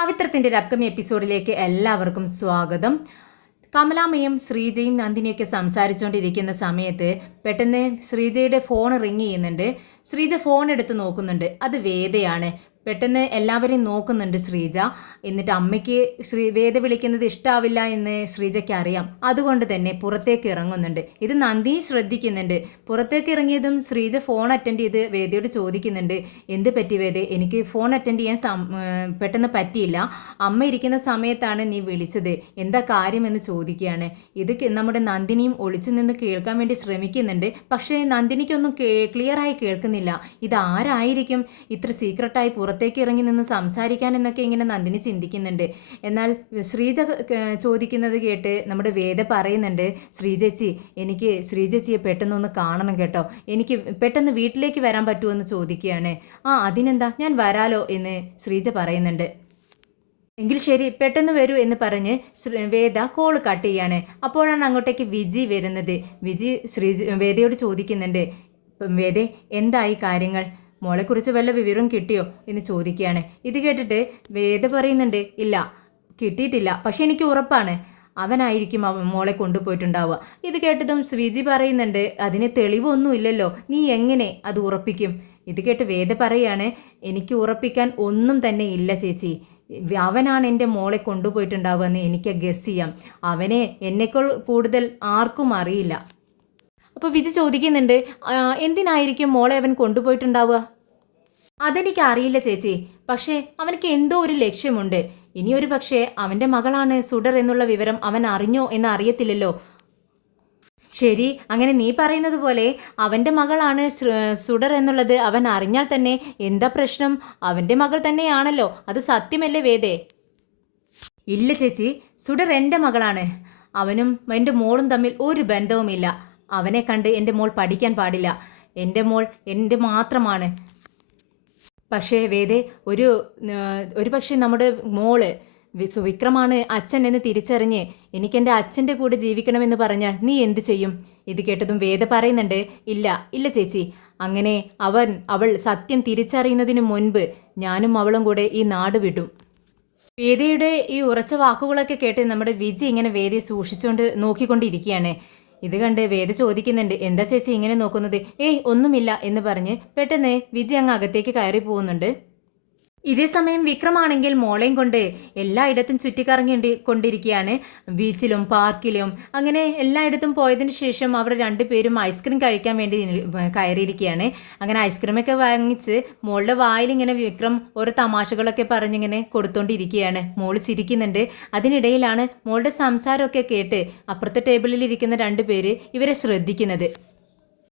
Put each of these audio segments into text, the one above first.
പവിത്രത്തിൻ്റെ ഒരു അപ്കമിങ് എപ്പിസോഡിലേക്ക് എല്ലാവർക്കും സ്വാഗതം. കമലാമ്മയും ശ്രീജയും നന്ദിനിയൊക്കെ സംസാരിച്ചുകൊണ്ടിരിക്കുന്ന സമയത്ത് പെട്ടെന്ന് ശ്രീജയുടെ ഫോൺ റിങ് ചെയ്യുന്നുണ്ട്. ശ്രീജ ഫോൺ എടുത്ത് നോക്കുന്നുണ്ട്. അത് വേദയാണ്. പെട്ടെന്ന് എല്ലാവരെയും നോക്കുന്നുണ്ട് ശ്രീജ. എന്നിട്ട് അമ്മയ്ക്ക് വേദ വിളിക്കുന്നത് ഇഷ്ടാവില്ല എന്ന് ശ്രീജയ്ക്ക് അറിയാം. അതുകൊണ്ട് തന്നെ പുറത്തേക്ക് ഇറങ്ങുന്നുണ്ട്. ഇത് നന്ദിനി ശ്രദ്ധിക്കുന്നുണ്ട്. പുറത്തേക്ക് ഇറങ്ങിയതും ശ്രീജ ഫോൺ അറ്റൻഡ് ചെയ്ത് വേദയോട് ചോദിക്കുന്നുണ്ട്, എന്ത് പറ്റി വേദ? എനിക്ക് ഫോൺ അറ്റൻഡ് ചെയ്യാൻ പെട്ടെന്ന് പറ്റിയില്ല. അമ്മ ഇരിക്കുന്ന സമയത്താണ് നീ വിളിച്ചത്, എന്താ കാര്യമെന്ന് ചോദിക്കുകയാണ്. ഇത് നമ്മുടെ നന്ദിനിയും ഒളിച്ചു നിന്ന് കേൾക്കാൻ വേണ്ടി ശ്രമിക്കുന്നുണ്ട്. പക്ഷേ നന്ദിനിക്കൊന്നും ക്ലിയറായി കേൾക്കുന്നില്ല. ഇതാരായിരിക്കും ഇത്ര സീക്രട്ടായി പുറത്തേക്ക് ഇറങ്ങി നിന്ന് സംസാരിക്കാൻ എന്നൊക്കെ ഇങ്ങനെ നന്ദിനി ചിന്തിക്കുന്നുണ്ട്. എന്നാൽ ശ്രീജ ചോദിക്കുന്നത് കേട്ട് നമ്മുടെ വേദ പറയുന്നുണ്ട്, എനിക്ക് ശ്രീജച്ചിയെ പെട്ടെന്നൊന്ന് കാണണം കേട്ടോ, എനിക്ക് പെട്ടെന്ന് വീട്ടിലേക്ക് വരാൻ പറ്റുമോ എന്ന് ചോദിക്കുകയാണ്. അതിനെന്താ, ഞാൻ വരാലോ എന്ന് ശ്രീജ പറയുന്നുണ്ട്. എങ്കിൽ ശരി, പെട്ടെന്ന് വരൂ എന്ന് പറഞ്ഞ് വേദ കോൾ കട്ട് ചെയ്യാണ്. അപ്പോഴാണ് അങ്ങോട്ടേക്ക് വിജി വരുന്നത്. വിജി വേദയോട് ചോദിക്കുന്നുണ്ട്, വേദേ എന്തായി കാര്യങ്ങൾ, മോളെക്കുറിച്ച് വല്ല വിവരം കിട്ടിയോ എന്ന് ചോദിക്കുകയാണ്. ഇത് കേട്ടിട്ട് വേദ പറയുന്നുണ്ട്, ഇല്ല കിട്ടിയിട്ടില്ല, പക്ഷെ എനിക്ക് ഉറപ്പാണ് അവനായിരിക്കും മോളെ കൊണ്ടുപോയിട്ടുണ്ടാവുക. ഇത് കേട്ടതും വിജി പറയുന്നുണ്ട്, അതിന് തെളിവൊന്നും ഇല്ലല്ലോ, നീ എങ്ങനെ അത് ഉറപ്പിക്കും? ഇത് കേട്ട് വേദ പറയാണ്, എനിക്ക് ഉറപ്പിക്കാൻ ഒന്നും തന്നെ ഇല്ല ചേച്ചി, അവനാണ് എൻ്റെ മോളെ കൊണ്ടുപോയിട്ടുണ്ടാവുക എന്ന് എനിക്ക് ഗസ് ചെയ്യാം. അവനെ എന്നെക്കാൾ കൂടുതൽ ആർക്കും അറിയില്ല. അപ്പോൾ വിജി ചോദിക്കുന്നുണ്ട്, എന്തിനായിരിക്കും മോളെ അവൻ കൊണ്ടുപോയിട്ടുണ്ടാവുക? അതെനിക്ക് അറിയില്ല ചേച്ചി, പക്ഷേ അവനക്ക് എന്തോ ഒരു ലക്ഷ്യമുണ്ട്. ഇനിയൊരു പക്ഷേ അവൻ്റെ മകളാണ് സുഡർ എന്നുള്ള വിവരം അവൻ അറിഞ്ഞോ എന്ന് അറിയത്തില്ലല്ലോ. ശരി, അങ്ങനെ നീ പറയുന്നത് പോലെ അവൻ്റെ മകളാണ് സുഡർ എന്നുള്ളത് അവൻ അറിഞ്ഞാൽ തന്നെ എന്താ പ്രശ്നം? അവൻ്റെ മകൾ തന്നെയാണല്ലോ, അത് സത്യമല്ലേ വേദേ? ഇല്ല ചേച്ചി, സുഡർ എൻ്റെ മകളാണ്. അവനും എൻ്റെ മോളും തമ്മിൽ ഒരു ബന്ധവുമില്ല. അവനെ കണ്ട് എൻ്റെ മോൾ പഠിക്കാൻ പാടില്ല. എൻ്റെ മോൾ എൻ്റെ മാത്രമാണ്. പക്ഷേ വേദേ, ഒരു പക്ഷേ നമ്മുടെ മോള് വിക്രമാണ് അച്ഛൻ എന്ന് തിരിച്ചറിഞ്ഞ് എനിക്കെൻ്റെ അച്ഛൻ്റെ കൂടെ ജീവിക്കണമെന്ന് പറഞ്ഞാൽ നീ എന്ത് ചെയ്യും? ഇത് കേട്ടതും വേദ പറയുന്നുണ്ട്, ഇല്ല ചേച്ചി, അങ്ങനെ അവൾ സത്യം തിരിച്ചറിയുന്നതിന് മുൻപ് ഞാനും അവളും കൂടെ ഈ നാട് വിടും. വേദയുടെ ഈ ഉറച്ച വാക്കുകളൊക്കെ കേട്ട് നമ്മുടെ വിജി ഇങ്ങനെ വേദയെ സൂക്ഷിച്ചുകൊണ്ട് നോക്കിക്കൊണ്ടിരിക്കുകയാണ്. ഇത് കണ്ട് വേദ ചോദിക്കുന്നുണ്ട്, എന്താ ചേച്ചി ഇങ്ങനെ നോക്കുന്നത്? ഒന്നുമില്ല എന്ന് പറഞ്ഞ് പെട്ടെന്ന് വിജി അങ്ങ് അകത്തേക്ക് കയറി പോകുന്നുണ്ട്. ഇതേ സമയം വിക്രമാണെങ്കിൽ മോളെയും കൊണ്ട് എല്ലായിടത്തും ചുറ്റിക്കറങ്ങി കൊണ്ടിരിക്കുകയാണ്. ബീച്ചിലും പാർക്കിലും അങ്ങനെ എല്ലായിടത്തും പോയതിന് ശേഷം അവർ രണ്ടുപേരും ഐസ്ക്രീം കഴിക്കാൻ വേണ്ടി കയറിയിരിക്കുകയാണ്. അങ്ങനെ ഐസ്ക്രീമൊക്കെ വാങ്ങിച്ച് മോളുടെ വായിലിങ്ങനെ വിക്രം ഓരോ തമാശകളൊക്കെ പറഞ്ഞിങ്ങനെ കൊടുത്തോണ്ടിരിക്കുകയാണ്. മോള് ചിരിക്കുന്നുണ്ട്. അതിനിടയിലാണ് മോളുടെ സംസാരമൊക്കെ കേട്ട് അപ്പുറത്തെ ടേബിളിൽ ഇരിക്കുന്ന രണ്ടുപേര് ഇവരെ ശ്രദ്ധിക്കുന്നത്.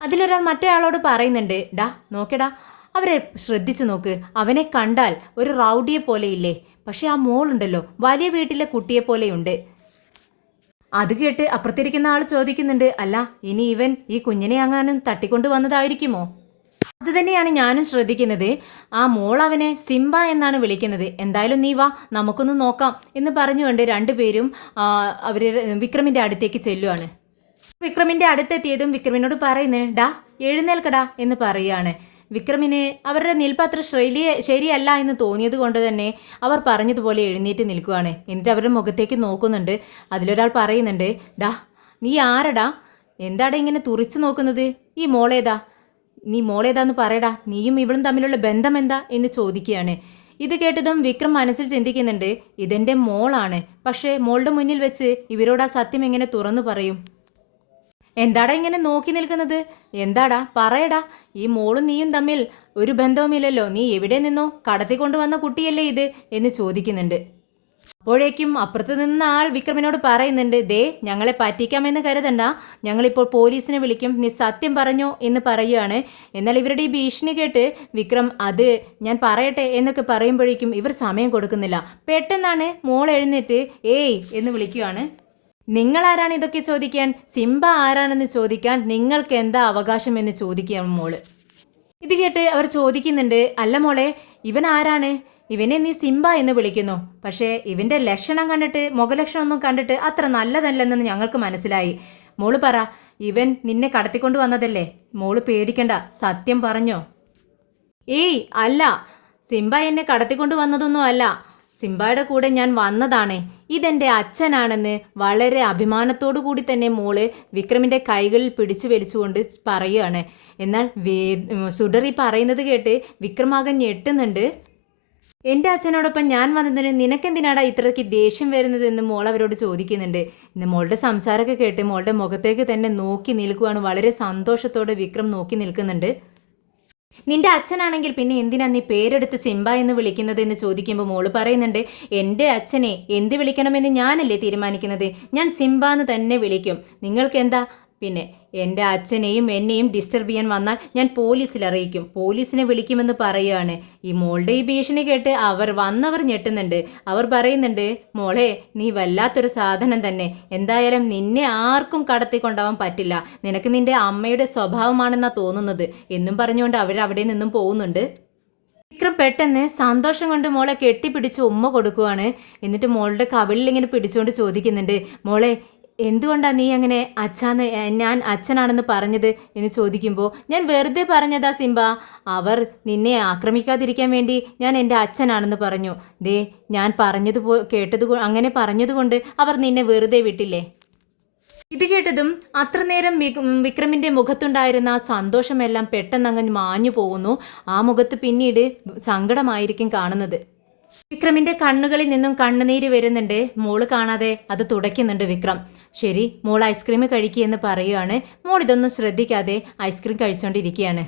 അതിലൊരാൾ മറ്റേ ആളോട് പറയുന്നുണ്ട്, ഡാ നോക്കടാ, അവരെ ശ്രദ്ധിച്ചു നോക്ക്, അവനെ കണ്ടാൽ ഒരു റൗഡിയെ പോലെയില്ലേ, പക്ഷെ ആ മോളുണ്ടല്ലോ വലിയ വീട്ടിലെ കുട്ടിയെ പോലെയുണ്ട്. അത് കേട്ട് അപ്പുറത്തിരിക്കുന്ന ആൾ ചോദിക്കുന്നുണ്ട്, അല്ല ഇനി ഇവൻ ഈ കുഞ്ഞിനെ അങ്ങാനും തട്ടിക്കൊണ്ടു വന്നതായിരിക്കുമോ? അത് തന്നെയാണ് ഞാനും ശ്രദ്ധിക്കുന്നത്. ആ മോൾ അവനെ സിംബ എന്നാണ് വിളിക്കുന്നത്. എന്തായാലും നീ വാ, നമുക്കൊന്ന് നോക്കാം എന്ന് പറഞ്ഞുകൊണ്ട് രണ്ടുപേരും അവർ വിക്രമിൻ്റെ അടുത്തേക്ക് ചെല്ലുവാണ്. വിക്രമിൻ്റെ അടുത്തെത്തിയതും വിക്രമിനോട് പറയുന്നത്, ഡാ എഴുന്നേൽക്കടാ എന്ന് പറയുകയാണ്. വിക്രമിന് അവരുടെ നിൽപ്പത്ര ശരിയല്ല എന്ന് തോന്നിയത് കൊണ്ട് തന്നെ അവർ പറഞ്ഞതുപോലെ എഴുന്നേറ്റ് നിൽക്കുകയാണ്. എന്നിട്ട് അവരുടെ മുഖത്തേക്ക് നോക്കുന്നുണ്ട്. അതിലൊരാൾ പറയുന്നുണ്ട്, ഡാ നീ ആരടാ, എന്താടാ ഇങ്ങനെ തുറിച്ചു നോക്കുന്നത്? ഈ മോളേതാ? നീ മോളേതാന്ന് പറയടാ, നീയും ഇവളും തമ്മിലുള്ള ബന്ധം എന്താ എന്ന് ചോദിക്കുകയാണ്. ഇത് കേട്ടതും വിക്രം മനസ്സിൽ ചിന്തിക്കുന്നുണ്ട്, ഇതെൻ്റെ മോളാണ്, പക്ഷേ മോളുടെ മുന്നിൽ വെച്ച് ഇവരോട് ആ സത്യം എങ്ങനെ തുറന്നു പറയും? എന്താടാ ഇങ്ങനെ നോക്കി നിൽക്കുന്നത്? എന്താടാ പറയടാ, ഈ മോളും നീയും തമ്മിൽ ഒരു ബന്ധവുമില്ലല്ലോ, നീ എവിടെ നിന്നോ കടത്തിക്കൊണ്ടുവന്ന കുട്ടിയല്ലേ ഇത് എന്ന് ചോദിക്കുന്നുണ്ട്. അപ്പോഴേക്കും അപ്പുറത്ത് നിന്ന ആൾ വിക്രമിനോട് പറയുന്നുണ്ട്, ദേ ഞങ്ങളെ പറ്റിക്കാമെന്ന് കരുതണ്ട, ഞങ്ങളിപ്പോൾ പോലീസിനെ വിളിക്കും, നീ സത്യം പറഞ്ഞോ എന്ന് പറയുകയാണ്. എന്നാൽ ഇവരുടെ ഈ ഭീഷണി കേട്ട് വിക്രം അത് ഞാൻ പറയട്ടെ എന്നൊക്കെ പറയുമ്പോഴേക്കും ഇവർ സമയം കൊടുക്കുന്നില്ല. പെട്ടെന്നാണ് മോൾ എഴുന്നേറ്റ് എന്ന് വിളിക്കുകയാണ്. നിങ്ങൾ ആരാണ് ഇതൊക്കെ ചോദിക്കാൻ? സിംബ ആരാണെന്ന് ചോദിക്കാൻ നിങ്ങൾക്ക് എന്താ അവകാശം എന്ന് ചോദിക്കുകയാണ് മോള്. ഇത് കേട്ട് അവർ ചോദിക്കുന്നുണ്ട്, അല്ല മോളെ, ഇവൻ ആരാണ്? ഇവനെ നീ സിംബ എന്ന് വിളിക്കുന്നു, പക്ഷേ ഇവൻ്റെ ലക്ഷണം കണ്ടിട്ട്, മുഖലക്ഷണമൊന്നും കണ്ടിട്ട് അത്ര നല്ലതല്ലെന്ന് ഞങ്ങൾക്ക് മനസ്സിലായി. മോള് പറ, ഇവൻ നിന്നെ കടത്തിക്കൊണ്ട് വന്നതല്ലേ? മോള് പേടിക്കണ്ട, സത്യം പറഞ്ഞോ? അല്ല, സിംബ എന്നെ കടത്തിക്കൊണ്ട് വന്നതൊന്നും അല്ല. സിംബയുടെ കൂടെ ഞാൻ വന്നതാണ്, ഇതെൻ്റെ അച്ഛനാണെന്ന് വളരെ അഭിമാനത്തോടു കൂടി തന്നെ മോള് വിക്രമിൻ്റെ കൈകളിൽ പിടിച്ചു വലിച്ചുകൊണ്ട് പറയുകയാണ്. എന്നാൽ സുഡർ ഈ പറയുന്നത് കേട്ട് വിക്രമാകൻ ഞെട്ടുന്നുണ്ട്. എൻ്റെ അച്ഛനോടൊപ്പം ഞാൻ വന്നതിന് നിനക്കെന്തിനാടാ ഇത്രയ്ക്ക് ദേഷ്യം വരുന്നതെന്ന് മോൾ അവരോട് ചോദിക്കുന്നുണ്ട്. ഇന്ന് മോളുടെ സംസാരമൊക്കെ കേട്ട് മോളുടെ മുഖത്തേക്ക് തന്നെ നോക്കി നിൽക്കുകയാണ്. വളരെ സന്തോഷത്തോടെ വിക്രം നോക്കി നിൽക്കുന്നുണ്ട്. നിന്റെ അച്ഛനാണെങ്കിൽ പിന്നെ എന്തിനാ നീ പേരെടുത്ത് സിംബ എന്ന് വിളിക്കുന്നത് എന്ന് ചോദിക്കുമ്പോൾ മോള് പറയുന്നുണ്ട്, എൻ്റെ അച്ഛനെ എന്ത് വിളിക്കണമെന്ന് ഞാനല്ലേ തീരുമാനിക്കുന്നത്, ഞാൻ സിംബ എന്ന് തന്നെ വിളിക്കും. നിങ്ങൾക്ക് എന്താ? പിന്നെ എൻ്റെ അച്ഛനെയും എന്നെയും ഡിസ്റ്റർബ് ചെയ്യാൻ വന്നാൽ ഞാൻ പോലീസിൽ അറിയിക്കും, പോലീസിനെ വിളിക്കുമെന്ന് പറയുകയാണ്. ഈ മോളുടെ ഈ ഭീഷണി കേട്ട് വന്നവർ ഞെട്ടുന്നുണ്ട്. അവർ പറയുന്നുണ്ട്, മോളെ നീ വല്ലാത്തൊരു സാധനം തന്നെ, എന്തായാലും നിന്നെ ആർക്കും കടത്തിക്കൊണ്ടാവാൻ പറ്റില്ല, നിനക്ക് നിന്റെ അമ്മയുടെ സ്വഭാവമാണെന്നാണ് തോന്നുന്നത് എന്നും പറഞ്ഞുകൊണ്ട് അവർ അവിടെ നിന്നും പോകുന്നുണ്ട്. വിക്രം പെട്ടെന്ന് സന്തോഷം കൊണ്ട് മോളെ കെട്ടിപ്പിടിച്ച് ഉമ്മ കൊടുക്കുവാണ്. എന്നിട്ട് മോളുടെ കവിളിൽ ഇങ്ങനെ പിടിച്ചുകൊണ്ട് ചോദിക്കുന്നുണ്ട്, മോളെ എന്തുകൊണ്ടാണ് നീ അങ്ങനെ ഞാൻ അച്ഛനാണെന്ന് പറഞ്ഞത് എന്ന് ചോദിക്കുമ്പോൾ, ഞാൻ വെറുതെ പറഞ്ഞതാ സിംബ, അവർ നിന്നെ ആക്രമിക്കാതിരിക്കാൻ വേണ്ടി ഞാൻ എൻ്റെ അച്ഛനാണെന്ന് പറഞ്ഞു. ദേ ഞാൻ അങ്ങനെ പറഞ്ഞതുകൊണ്ട് അവർ നിന്നെ വെറുതെ വിട്ടില്ലേ. ഇത് കേട്ടതും അത്ര നേരം വിക്രമിൻ്റെ മുഖത്തുണ്ടായിരുന്ന ആ സന്തോഷമെല്ലാം പെട്ടെന്ന് അങ്ങ് മാഞ്ഞു പോകുന്നു. ആ മുഖത്ത് പിന്നീട് സങ്കടമായിരിക്കും കാണുന്നത്. വിക്രമിന്റെ കണ്ണുകളിൽ നിന്നും കണ്ണുനീര് വരുന്നുണ്ട്. മോള് കാണാതെ അത് തുടയ്ക്കുന്നുണ്ട് വിക്രം. ശരി, മോൾ ഐസ്ക്രീം കഴിക്കുകയെന്ന് പറയുകയാണ്. മോൾ ഇതൊന്നും ശ്രദ്ധിക്കാതെ ഐസ്ക്രീം കഴിച്ചുകൊണ്ടിരിക്കുകയാണ്.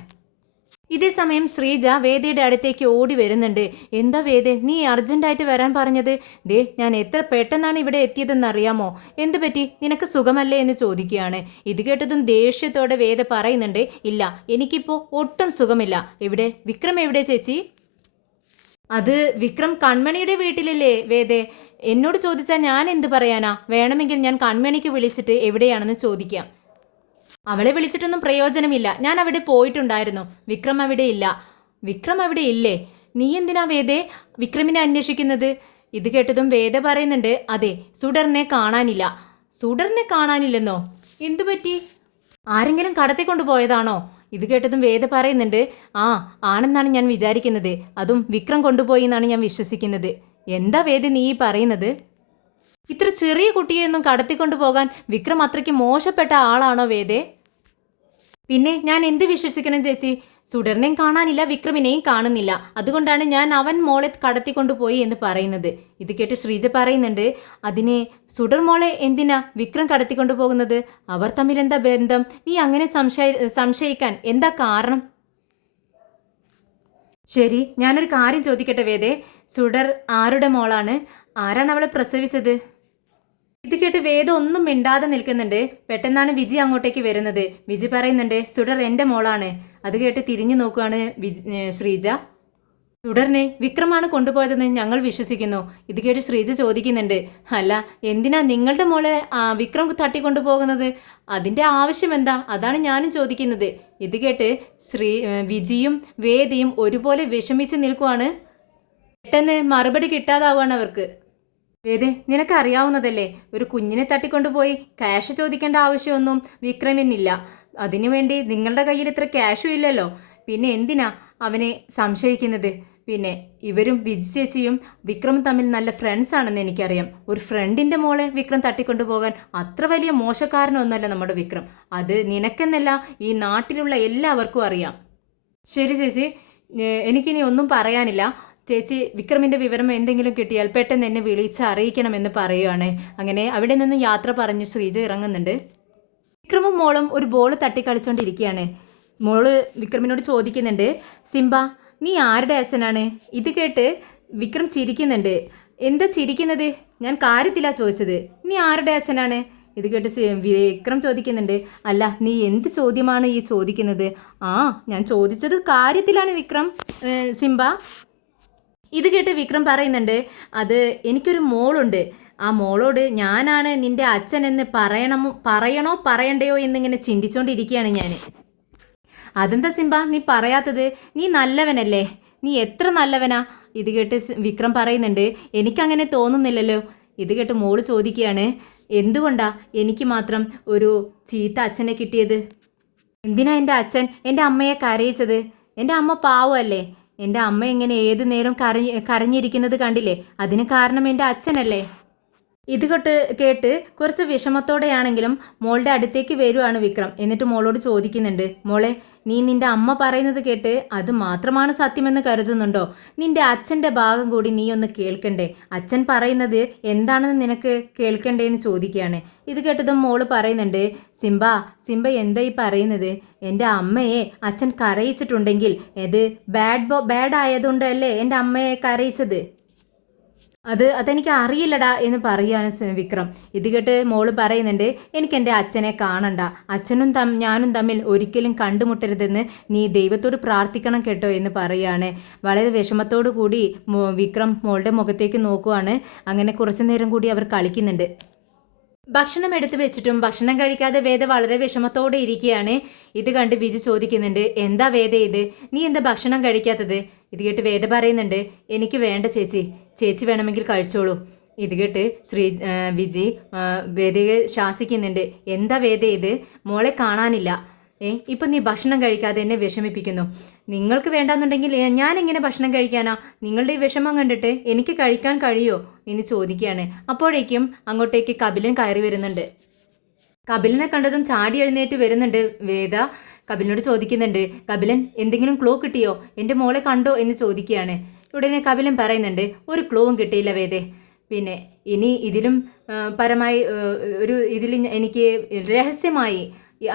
ഇതേ സമയം ശ്രീജ വേദയുടെ അടുത്തേക്ക് ഓടി വരുന്നുണ്ട്. എന്താ വേദ, നീ അർജന്റായിട്ട് വരാൻ പറഞ്ഞത്? ദേ ഞാൻ എത്ര പെട്ടെന്നാണ് ഇവിടെ എത്തിയതെന്ന് അറിയാമോ? എന്തു പറ്റി, നിനക്ക് സുഖമല്ലേ എന്ന് ചോദിക്കുകയാണ്. ഇത് കേട്ടതും ദേഷ്യത്തോടെ വേദ പറയുന്നുണ്ട്, ഇല്ല എനിക്കിപ്പോൾ ഒട്ടും സുഖമില്ല. വിക്രം എവിടെ ചേച്ചി? അത് വിക്രം കൺമണിയുടെ വീട്ടിലല്ലേ വേദേ? എന്നോട് ചോദിച്ചാൽ ഞാൻ എന്ത് പറയാനാ? വേണമെങ്കിൽ ഞാൻ കൺമണിക്ക് വിളിച്ചിട്ട് എവിടെയാണെന്ന് ചോദിക്കാം. അവളെ വിളിച്ചിട്ടൊന്നും പ്രയോജനമില്ല, ഞാൻ അവിടെ പോയിട്ടുണ്ടായിരുന്നു. വിക്രം അവിടെ ഇല്ല. വിക്രം അവിടെ ഇല്ലേ? നീ എന്തിനാ വേദേ വിക്രമിനെ അന്വേഷിക്കുന്നത്? ഇത് കേട്ടതും വേദ പറയുന്നുണ്ട്, അതെ സുഡറിനെ കാണാനില്ല. സുഡറിനെ കാണാനില്ലെന്നോ? എന്തു പറ്റി? ആരെങ്കിലും കടത്തിക്കൊണ്ടുപോയതാണോ? ഇത് കേട്ടതും വേദ പറയുന്നുണ്ട്, ആണെന്നാണ് ഞാൻ വിചാരിക്കുന്നത്. അതും വിക്രം കൊണ്ടുപോയി എന്നാണ് ഞാൻ വിശ്വസിക്കുന്നത്. എന്താ വേദ നീ പറയുന്നത്? ഇത്ര ചെറിയ കുട്ടിയെയൊന്നും കടത്തിക്കൊണ്ടു പോകാൻ വിക്രം അത്രയ്ക്ക് മോശപ്പെട്ട ആളാണോ വേദേ? പിന്നെ ഞാൻ എന്ത് വിശ്വസിക്കണം ചേച്ചി? സുഡറിനെയും കാണാനില്ല, വിക്രമിനെയും കാണുന്നില്ല. അതുകൊണ്ടാണ് ഞാൻ അവൻ മോളെ കടത്തിക്കൊണ്ടുപോയി എന്ന് പറയുന്നത്. ഇത് കേട്ട് ശ്രീജ പറയുന്നുണ്ട്, അതിനെ സുഡർ മോളെ എന്തിനാ വിക്രം കടത്തിക്കൊണ്ടു പോകുന്നത്? അവർ തമ്മിൽ എന്താ ബന്ധം? നീ അങ്ങനെ സംശയിക്കാൻ എന്താ കാരണം? ശരി, ഞാനൊരു കാര്യം ചോദിക്കട്ടെ വേദേ, സുഡർ ആരുടെ മോളാണ്? ആരാണ് അവളെ പ്രസവിച്ചത്? ഇത് കേട്ട് വേദ ഒന്നും മിണ്ടാതെ നിൽക്കുന്നുണ്ട്. പെട്ടെന്നാണ് വിജി അങ്ങോട്ടേക്ക് വരുന്നത്. വിജി പറയുന്നുണ്ട്, സുഡർ എൻ്റെ മോളാണ്. അത് കേട്ട് തിരിഞ്ഞു നോക്കുകയാണ് ശ്രീജ. സുഡറിനെ വിക്രമാണ് കൊണ്ടുപോയതെന്ന് ഞങ്ങൾ വിശ്വസിക്കുന്നു. ഇത് കേട്ട് ശ്രീജ ചോദിക്കുന്നുണ്ട്, അല്ല എന്തിനാ നിങ്ങളുടെ മോളെ വിക്രം തട്ടിക്കൊണ്ടുപോകുന്നത്? അതിൻ്റെ ആവശ്യം എന്താ? അതാണ് ഞാനും ചോദിക്കുന്നത്. ഇത് കേട്ട് വിജിയും വേദയും ഒരുപോലെ വിഷമിച്ച് നിൽക്കുവാണ്. പെട്ടെന്ന് മറുപടി കിട്ടാതാവുകയാണ് അവർക്ക്. വേദേ, നിനക്കറിയാവുന്നതല്ലേ, ഒരു കുഞ്ഞിനെ തട്ടിക്കൊണ്ടുപോയി ക്യാഷ് ചോദിക്കേണ്ട ആവശ്യമൊന്നും വിക്രമിനില്ല. അതിനുവേണ്ടി നിങ്ങളുടെ കയ്യിൽ ഇത്ര ക്യാഷും ഇല്ലല്ലോ. പിന്നെ എന്തിനാ അവനെ സംശയിക്കുന്നത്? പിന്നെ ഇവരും വിജി ചേച്ചിയും വിക്രമും തമ്മിൽ നല്ല ഫ്രണ്ട്സ് ആണെന്ന് എനിക്കറിയാം. ഒരു ഫ്രണ്ടിൻ്റെ മോളെ വിക്രം തട്ടിക്കൊണ്ടുപോകാൻ അത്ര വലിയ മോശക്കാരനൊന്നുമല്ല നമ്മുടെ വിക്രം. അത് നിനക്കെന്നല്ല ഈ നാട്ടിലുള്ള എല്ലാവർക്കും അറിയാം. ശരി ചേച്ചി, എനിക്കിനി ഒന്നും പറയാനില്ല. ചേച്ചി വിക്രമിൻ്റെ വിവരം എന്തെങ്കിലും കിട്ടിയാൽ പെട്ടെന്ന് എന്നെ വിളിച്ച് അറിയിക്കണമെന്ന് പറയുകയാണ്. അങ്ങനെ അവിടെ നിന്നും യാത്ര പറഞ്ഞ് ശ്രീജ ഇറങ്ങുന്നുണ്ട്. വിക്രമും മോളും ഒരു ബോൾ തട്ടിക്കളിച്ചുകൊണ്ടിരിക്കുകയാണ്. മോള് വിക്രമിനോട് ചോദിക്കുന്നുണ്ട്, സിംബ നീ ആരുടെ അച്ഛനാണ്? ഇത് കേട്ട് വിക്രം ചിരിക്കുന്നുണ്ട്. എന്താ ചിരിക്കുന്നത്? ഞാൻ കാര്യത്തിലാണ് ചോദിച്ചത്. നീ ആരുടെ അച്ഛനാണ്? ഇത് കേട്ട് വിക്രം ചോദിക്കുന്നുണ്ട്, അല്ല നീ എന്ത് ചോദ്യമാണ് ഈ ചോദിക്കുന്നത്? ഞാൻ ചോദിച്ചത് കാര്യത്തിലാണ് വിക്രം. സിംബ ഇത് കേട്ട് വിക്രം പറയുന്നുണ്ട്, അത് എനിക്കൊരു മോളുണ്ട്. ആ മോളോട് ഞാനാണ് നിന്റെ അച്ഛനെന്ന് പറയണോ പറയണ്ടയോ എന്നിങ്ങനെ ചിന്തിച്ചുകൊണ്ടിരിക്കുകയാണ് ഞാൻ. അതെന്താ സിംബ നീ പറയാത്തത്? നീ നല്ലവനല്ലേ, നീ എത്ര നല്ലവനാ? ഇത് കേട്ട് വിക്രം പറയുന്നുണ്ട്, എനിക്കങ്ങനെ തോന്നുന്നില്ലല്ലോ. ഇത് കേട്ട് മോള് ചോദിക്കുകയാണ്, എന്തുകൊണ്ടാ എനിക്ക് മാത്രം ഒരു ചീത്ത അച്ഛനെ കിട്ടിയത്? എന്തിനാ എൻ്റെ അച്ഛൻ എൻ്റെ അമ്മയെ കരയിച്ചത്? എൻ്റെ അമ്മ പാവമല്ലേ? എൻ്റെ അമ്മ ഇങ്ങനെ ഏതു നേരം കരഞ്ഞിരിക്കുന്നത് കണ്ടില്ലേ? അതിന് കാരണം എൻ്റെ അച്ഛനല്ലേ? ഇത് കേട്ട് കുറച്ച് വിഷമത്തോടെയാണെങ്കിലും മോളുടെ അടുത്തേക്ക് വരുവാണ് വിക്രം. എന്നിട്ട് മോളോട് ചോദിക്കുന്നുണ്ട്, മോളെ, നീ നിന്റെ അമ്മ പറയുന്നത് കേട്ട് അത് മാത്രമാണ് സത്യമെന്ന് കരുതുന്നുണ്ടോ? നിന്റെ അച്ഛൻ്റെ ഭാഗം കൂടി നീ ഒന്ന് കേൾക്കണ്ടേ? അച്ഛൻ പറയുന്നത് എന്താണെന്ന് നിനക്ക് കേൾക്കണ്ടേ എന്ന് ചോദിക്കുകയാണ്. ഇത് കേട്ടതും മോള് പറയുന്നുണ്ട്, സിംബ എന്താ ഈ പറയുന്നത്? എൻ്റെ അമ്മയെ അച്ഛൻ കരയിച്ചിട്ടുണ്ടെങ്കിൽ അത് ബാഡ് ആയതുകൊണ്ടല്ലേ എൻ്റെ അമ്മയെ കരയിച്ചത്? അതെനിക്ക് അറിയില്ലടാ എന്ന് പറയാണ് വിക്രം. ഇത് കേട്ട് മോള് പറയുന്നുണ്ട്, എനിക്ക് എൻ്റെ അച്ഛനെ കാണണ്ട, അച്ഛനും ഞാനും തമ്മിൽ ഒരിക്കലും കണ്ടുമുട്ടരുതെന്ന് നീ ദൈവത്തോട് പ്രാർത്ഥിക്കണം കേട്ടോ എന്ന് പറയാണ്. വളരെ വിഷമത്തോടു കൂടി വിക്രം മോളുടെ മുഖത്തേക്ക് നോക്കുവാണ്. അങ്ങനെ കുറച്ചു നേരം കൂടി അവർ കളിക്കുന്നുണ്ട്. ഭക്ഷണം എടുത്തു വെച്ചിട്ടും ഭക്ഷണം കഴിക്കാതെ വേദ വളരെ വിഷമത്തോടെ ഇരിക്കുകയാണ്. ഇത് കണ്ട് വിജി ചോദിക്കുന്നുണ്ട്, എന്താ വേദ ഇത്? നീ എന്താ ഭക്ഷണം കഴിക്കാത്തത്? ഇത് കേട്ട് വേദ പറയുന്നുണ്ട്, എനിക്ക് വേണ്ട ചേച്ചി, ചേച്ചി വേണമെങ്കിൽ കഴിച്ചോളൂ. ഇത് കേട്ട് വിജി വേദയെ ശാസിക്കുന്നുണ്ട്, എന്താ വേദ ഇത്? മോളെ കാണാനില്ല. ഇപ്പം നീ ഭക്ഷണം കഴിക്കാതെ എന്നെ വിഷമിപ്പിക്കുന്നു. നിങ്ങൾക്ക് വേണ്ടാന്നുണ്ടെങ്കിൽ ഞാൻ എങ്ങനെ ഭക്ഷണം കഴിക്കാനാ? നിങ്ങളുടെ ഈ വിഷമം കണ്ടിട്ട് എനിക്ക് കഴിക്കാൻ കഴിയോ എന്ന് ചോദിക്കുകയാണ്. അപ്പോഴേക്കും അങ്ങോട്ടേക്ക് കപിലൻ കയറി വരുന്നുണ്ട്. കപിലിനെ കണ്ടതും ചാടി എഴുന്നേറ്റ് വരുന്നുണ്ട് വേദ. കപിലിനോട് ചോദിക്കുന്നുണ്ട്, കപിലൻ എന്തെങ്കിലും ക്ലൂ കിട്ടിയോ? എൻ്റെ മോളെ കണ്ടോ എന്ന് ചോദിക്കുകയാണ്. ഉടനെ കപിലൻ പറയുന്നുണ്ട്, ഒരു ക്ലൂവും കിട്ടിയില്ല വേദേ. പിന്നെ ഇനി ഇതിലും പരമായി ഇതിൽ എനിക്ക് രഹസ്യമായി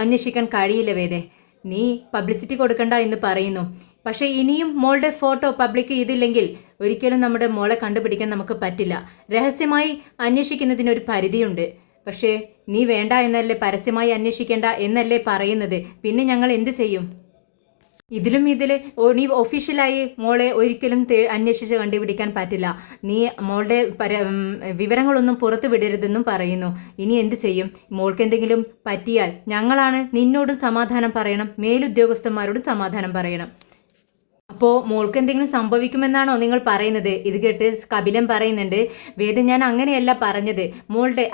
അന്വേഷിക്കാൻ കഴിയില്ല വേദേ. നീ പബ്ലിസിറ്റി കൊടുക്കണ്ട എന്ന് പറയുന്നു. പക്ഷേ ഇനിയും മോളുടെ ഫോട്ടോ പബ്ലിക് ചെയ്തില്ലെങ്കിൽ ഒരിക്കലും നമ്മുടെ മോളെ കണ്ടുപിടിക്കാൻ നമുക്ക് പറ്റില്ല. രഹസ്യമായി അന്വേഷിക്കുന്നതിനൊരു പരിധിയുണ്ട്. പക്ഷേ നീ വേണ്ട എന്നല്ലേ, പരസ്യമായി അന്വേഷിക്കേണ്ട എന്നല്ലേ പറയുന്നത്? പിന്നെ ഞങ്ങൾ എന്ത് ചെയ്യും? നീ ഒഫീഷ്യലായി മോളെ ഒരിക്കലും അന്വേഷിച്ച് കണ്ടുപിടിക്കാൻ പറ്റില്ല. നീ മോളുടെ വിവരങ്ങളൊന്നും പുറത്തു വിടരുതെന്നും പറയുന്നു. ഇനി എന്ത് ചെയ്യും? മോൾക്ക് എന്തെങ്കിലും പറ്റിയാൽ ഞങ്ങളാണ് നിന്നോടും സമാധാനം പറയണം, മേലുദ്യോഗസ്ഥന്മാരോടും സമാധാനം പറയണം. അപ്പോൾ മോൾക്ക് എന്തെങ്കിലും സംഭവിക്കുമെന്നാണോ നിങ്ങൾ പറയുന്നത്? ഇത് കേട്ട് കപിലൻ പറയുന്നുണ്ട്, വേദ ഞാൻ അങ്ങനെയല്ല പറഞ്ഞത്.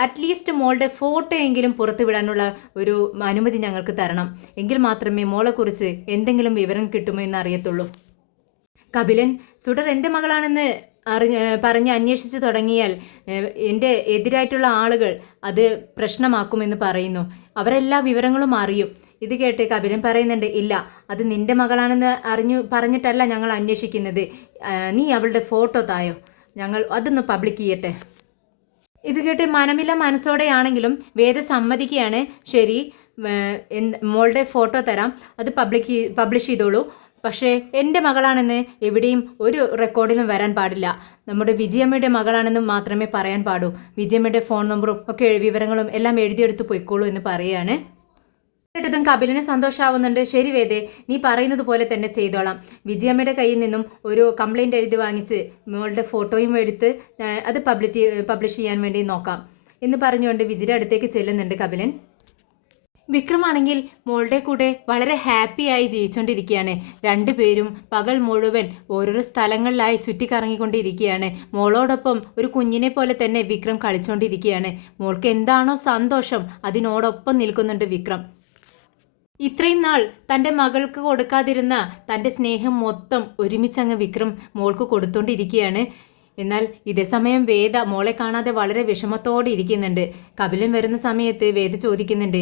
അറ്റ്ലീസ്റ്റ് മോളുടെ ഫോട്ടോ എങ്കിലും പുറത്തുവിടാനുള്ള ഒരു അനുമതി ഞങ്ങൾക്ക് തരണം. എങ്കിൽ മാത്രമേ മോളെക്കുറിച്ച് എന്തെങ്കിലും വിവരം കിട്ടുമോ എന്ന് അറിയത്തുള്ളൂ. കപിലൻ, സുഡർ എൻ്റെ മകളാണെന്ന് പറഞ്ഞ് അന്വേഷിച്ച് തുടങ്ങിയാൽ എൻ്റെ എതിരായിട്ടുള്ള ആളുകൾ അത് പ്രശ്നമാക്കുമെന്ന് പറയുന്നു. അവരെല്ലാ വിവരങ്ങളും അറിയും. ഇത് കേട്ട് കപിലൻ പറയുന്നുണ്ട്, ഇല്ല, അത് നിന്റെ മകളാണെന്ന് പറഞ്ഞിട്ടല്ല ഞങ്ങൾ അന്വേഷിക്കുന്നത്. നീ അവളുടെ ഫോട്ടോ തായോ, ഞങ്ങൾ അതൊന്ന് പബ്ലിക് ചെയ്യട്ടെ. ഇത് കേട്ട് മനമില്ല മനസ്സോടെയാണെങ്കിലും വേദ സമ്മതിക്കുകയാണ്. ശരി, മോളുടെ ഫോട്ടോ തരാം, അത് പബ്ലിഷ് ചെയ്തോളൂ. പക്ഷേ എൻ്റെ മകളാണെന്ന് എവിടെയും ഒരു റെക്കോർഡിലും വരാൻ പാടില്ല. നമ്മുടെ വിജയമ്മയുടെ മകളാണെന്ന് മാത്രമേ പറയാൻ പാടൂ. വിജയമ്മയുടെ ഫോൺ നമ്പറും ഒക്കെ വിവരങ്ങളും എല്ലാം എഴുതിയെടുത്ത് പോയിക്കോളൂ എന്ന് പറയുകയാണ്. കേട്ടതും കപിലിന് സന്തോഷമാവുന്നുണ്ട്. ശരി വേദേ, നീ പറയുന്നത് പോലെ തന്നെ ചെയ്തോളാം. വിജയമ്മയുടെ കയ്യിൽ നിന്നും ഒരു കംപ്ലൈൻറ്റ് എഴുതി വാങ്ങിച്ച് മോളുടെ ഫോട്ടോയും എടുത്ത് അത് പബ്ലിഷ് ചെയ്യാൻ വേണ്ടി നോക്കാം എന്ന് പറഞ്ഞുകൊണ്ട് വിജിയുടെ അടുത്തേക്ക് ചെല്ലുന്നുണ്ട് കപിലൻ. വിക്രമാണെങ്കിൽ മോളുടെ കൂടെ വളരെ ഹാപ്പിയായി ജീവിച്ചുകൊണ്ടിരിക്കുകയാണ്. രണ്ടുപേരും പകൽ മുഴുവൻ ഓരോരോ സ്ഥലങ്ങളിലായി ചുറ്റിക്കറങ്ങിക്കൊണ്ടിരിക്കുകയാണ്. മോളോടൊപ്പം ഒരു കുഞ്ഞിനെ പോലെ തന്നെ വിക്രം കളിച്ചുകൊണ്ടിരിക്കുകയാണ്. മോൾക്ക് എന്താണോ സന്തോഷം അതിനോടൊപ്പം നിൽക്കുന്നുണ്ട് വിക്രം. ഇത്രയും നാൾ തൻ്റെ മകൾക്ക് കൊടുക്കാതിരുന്ന തൻ്റെ സ്നേഹം മൊത്തം ഒരുമിച്ചങ്ങ് വിക്രം മോൾക്ക് കൊടുത്തോണ്ടിരിക്കുകയാണ്. എന്നാൽ ഇതേസമയം വേദ മോളെ കാണാതെ വളരെ വിഷമത്തോടെ ഇരിക്കുന്നുണ്ട്. കപിലൻ വരുന്ന സമയത്ത് വേദ ചോദിക്കുന്നുണ്ട്,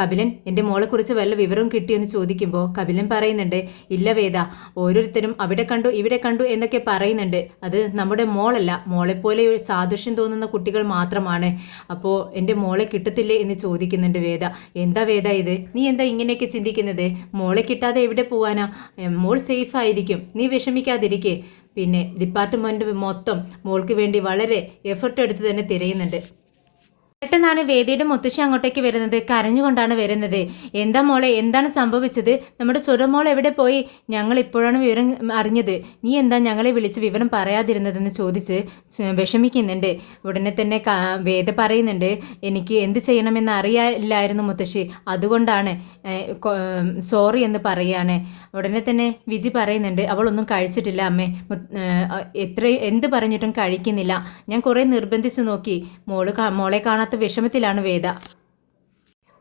കപിലൻ എൻ്റെ മോളെക്കുറിച്ച് വല്ല വിവരവും കിട്ടിയെന്ന് ചോദിക്കുമ്പോൾ കപിലൻ പറയുന്നുണ്ട്, ഇല്ല വേദ, ഓരോരുത്തരും അവിടെ കണ്ടു ഇവിടെ കണ്ടു എന്നൊക്കെ പറയുന്നുണ്ട്. അത് നമ്മുടെ മോളല്ല, മോളെപ്പോലെ സാദൃശ്യം തോന്നുന്ന കുട്ടികൾ മാത്രമാണ്. അപ്പോൾ എൻ്റെ മോളെ കിട്ടത്തില്ലേ എന്ന് ചോദിക്കുന്നുണ്ട് വേദ. എന്താ വേദ ഇത്? നീ എന്താ ഇങ്ങനെയൊക്കെ ചിന്തിക്കുന്നത്? മോളെ കിട്ടാതെ എവിടെ പോവാനാ? മോൾ സേഫ് ആയിരിക്കും, നീ വിഷമിക്കാതിരിക്കേ. പിന്നെ ഡിപ്പാർട്ട്മെൻറ്റ് മൊത്തം മോൾക്ക് വേണ്ടി വളരെ എഫർട്ട് എടുത്ത് തന്നെ തിരയുന്നുണ്ട്. പെട്ടെന്നാണ് വേദിയുടെ മുത്തശ്ശി അങ്ങോട്ടേക്ക് വരുന്നത്. കരഞ്ഞുകൊണ്ടാണ് വരുന്നത്. എന്താ മോളെ, എന്താണ് സംഭവിച്ചത്? നമ്മുടെ സുരമോൾ എവിടെ പോയി? ഞങ്ങൾ ഇപ്പോഴാണ് വിവരം അറിഞ്ഞത്. നീ എന്താ ഞങ്ങളെ വിളിച്ച് വിവരം പറയാതിരുന്നതെന്ന് ചോദിച്ച് വിഷമിക്കുന്നുണ്ട്. ഉടനെ തന്നെ വേദ പറയുന്നുണ്ട്, എനിക്ക് എന്ത് ചെയ്യണമെന്ന് അറിയില്ലായിരുന്നു മുത്തശ്ശി, അതുകൊണ്ടാണ് സോറി എന്ന് പറയാണ്. ഉടനെ തന്നെ വിജി പറയുന്നുണ്ട്, അവളൊന്നും കഴിച്ചിട്ടില്ല അമ്മേ, എന്ത് പറഞ്ഞിട്ടും കഴിക്കുന്നില്ല. ഞാൻ കുറേ നിർബന്ധിച്ച് നോക്കി, മോളെ കാണാത്ത വിഷമത്തിലാണ് വേദ.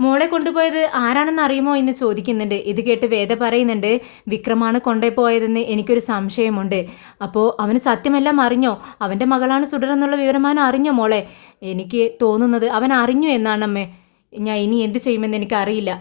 മോളെ കൊണ്ടുപോയത് ആരാണെന്ന് അറിയുമോ എന്ന് ചോദിക്കുന്നുണ്ട്. ഇത് കേട്ട് വേദ പറയുന്നുണ്ട്, വിക്രമാണ് കൊണ്ടുപോയതെന്ന് എനിക്കൊരു സംശയമുണ്ട്. അപ്പോൾ അവന് സത്യമെല്ലാം അറിഞ്ഞോ? അവൻ്റെ മകളാണ് സുഡർ എന്നുള്ള വിവരം അവൻ അറിഞ്ഞോ മോളെ? എനിക്ക് തോന്നുന്നത് അവൻ അറിഞ്ഞു എന്നാണ് അമ്മേ. ഞാൻ ഇനി എന്ത് ചെയ്യുമെന്ന് എനിക്കറിയില്ല.